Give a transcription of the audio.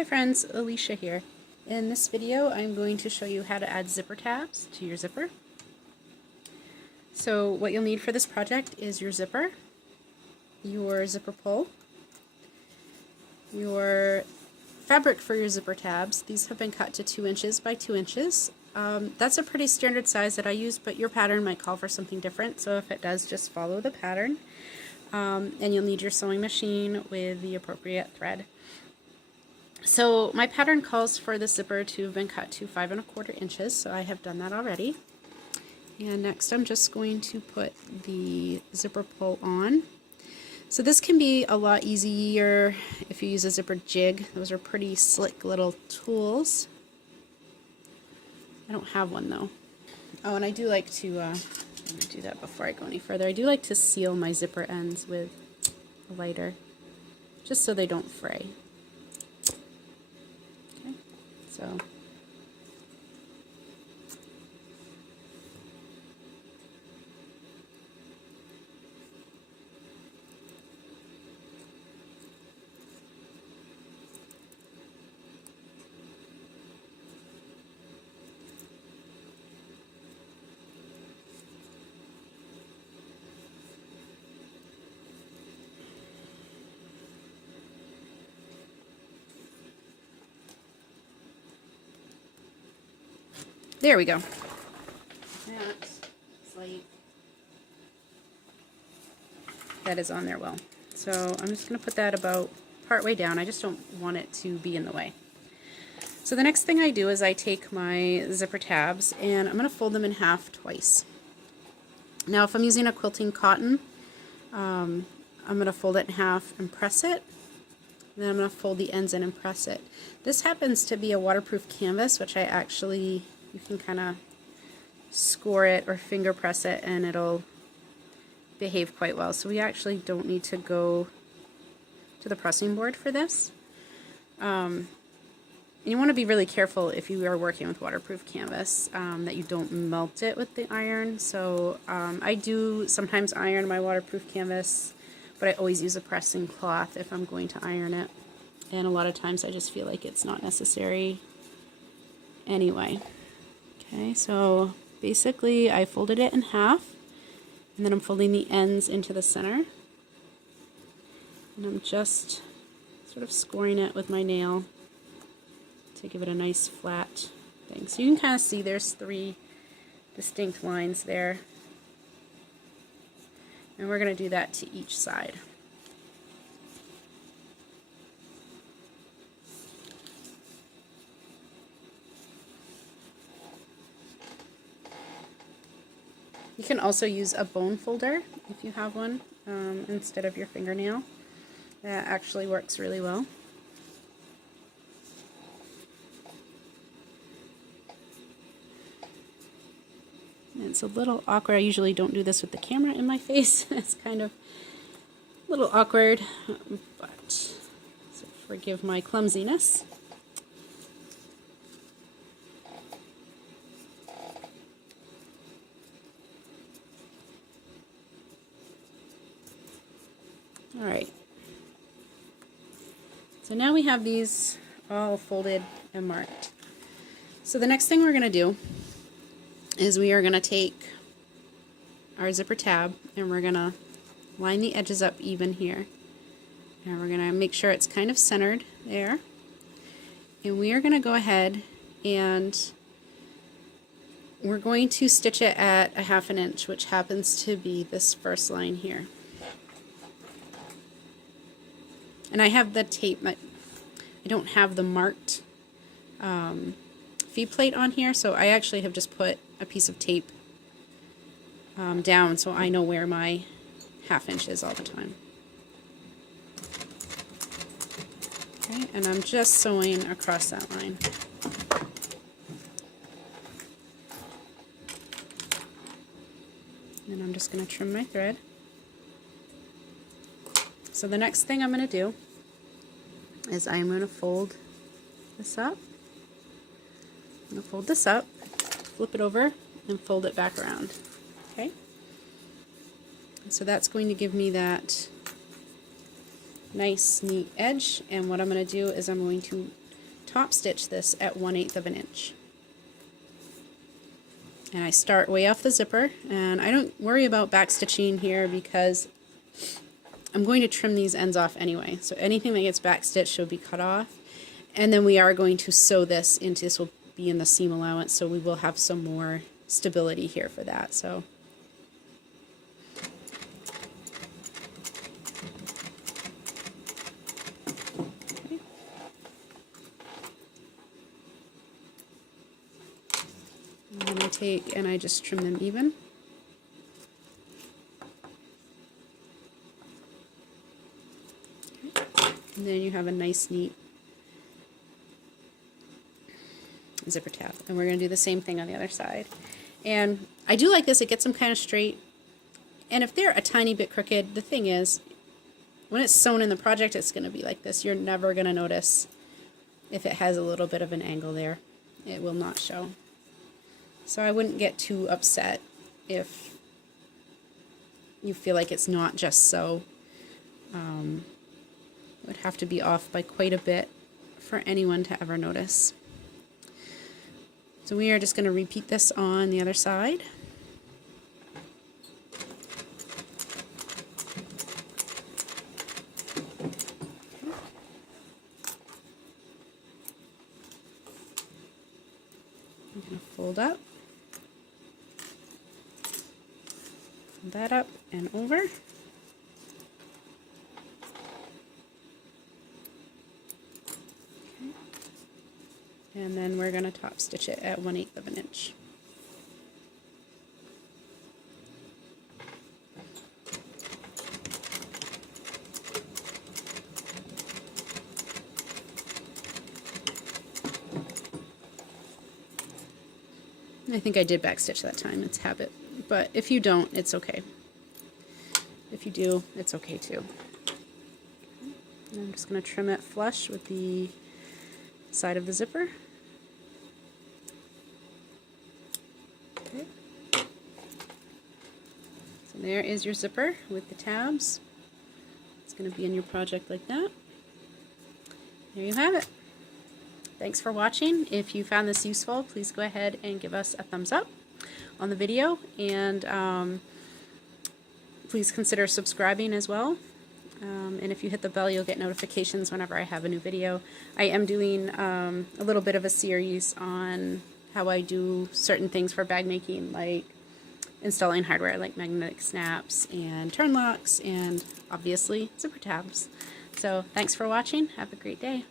Hi friends, Alicia here. In this video I'm going to show you how to add zipper tabs to your zipper. So what you'll need for this project is your zipper, your zipper pull, your fabric for your zipper tabs. These have been cut to 2 inches by 2 inches. That's a pretty standard size that I use, but your pattern might call for something different, so if it does, just follow the pattern. And you'll need your sewing machine with the appropriate thread. So my pattern calls for the zipper to have been cut to 5 1/4 inches, so I have done that already. And next I'm just going to put the zipper pull on. So this can be a lot easier if you use a zipper jig. Those are pretty slick little tools. I don't have one though. Oh, and I do like to, I'm going to do that before I go any further. I do like to seal my zipper ends with a lighter, just so they don't fray. Okay, so there we go. That is on there well. So I'm just going to put that about part way down. I just don't want it to be in the way. So the next thing I do is I take my zipper tabs and I'm going to fold them in half twice. Now if I'm using a quilting cotton, I'm going to fold it in half and press it. And then I'm going to fold the ends in and press it. This happens to be a waterproof canvas, which you can kind of score it or finger press it and it'll behave quite well. So we actually don't need to go to the pressing board for this. And you want to be really careful if you are working with waterproof canvas that you don't melt it with the iron. So I do sometimes iron my waterproof canvas, but I always use a pressing cloth if I'm going to iron it. And a lot of times I just feel like it's not necessary anyway. Okay, so basically I folded it in half. And then I'm folding the ends into the center. And I'm just sort of scoring it with my nail to give it a nice flat thing. So you can kind of see there's 3 distinct lines there. And we're going to do that to each side. You can also use a bone folder if you have one instead of your fingernail. That actually works really well. And it's a little awkward. I usually don't do this with the camera in my face. It's kind of a little awkward, but so forgive my clumsiness. Alright, so now we have these all folded and marked. So the next thing we're going to do is we are going to take our zipper tab and we're going to line the edges up even here. And we're going to make sure it's kind of centered there. And we are going to go ahead and we're going to stitch it at 1/2 inch, which happens to be this first line here. And I have the tape, I don't have the marked feed plate on here, so I actually have just put a piece of tape down so I know where my 1/2 inch is all the time. Okay, and I'm just sewing across that line. And I'm just going to trim my thread. So the next thing I'm going to do is I'm going to fold this up. I'm going to fold this up, flip it over, and fold it back around. Okay? And so that's going to give me that nice, neat edge. And what I'm going to do is I'm going to top stitch this at 1/8 of an inch. And I start way off the zipper, and I don't worry about back stitching here because I'm going to trim these ends off anyway. So anything that gets back stitched should be cut off. And then we are going to sew this into, this will be in the seam allowance, so we will have some more stability here for that. So I'm going to take and I just trim them even. Okay. And then you have a nice neat zipper tab, and we're going to do the same thing on the other side. And I do like this, it gets them kind of straight, and if they're a tiny bit crooked, the thing is when it's sewn in the project it's going to be like this. You're never going to notice if it has a little bit of an angle there. It will not show. So I wouldn't get too upset if you feel like it's not just so. It would have to be off by quite a bit for anyone to ever notice. So we are just going to repeat this on the other side. I'm going to fold up, fold that up and over. And then we're going to top stitch it at 1/8 of an inch. I think I did back stitch that time, it's habit, but if you don't, it's okay. If you do, it's okay too. And I'm just going to trim it flush with the side of the zipper. Okay. So there is your zipper with the tabs. It's going to be in your project like that. There you have it. Thanks for watching. If you found this useful, please go ahead and give us a thumbs up on the video, and please consider subscribing as well. And if you hit the bell, you'll get notifications whenever I have a new video. I am doing a little bit of a series on how I do certain things for bag making, like installing hardware like magnetic snaps and turn locks and obviously zipper tabs. So thanks for watching. Have a great day.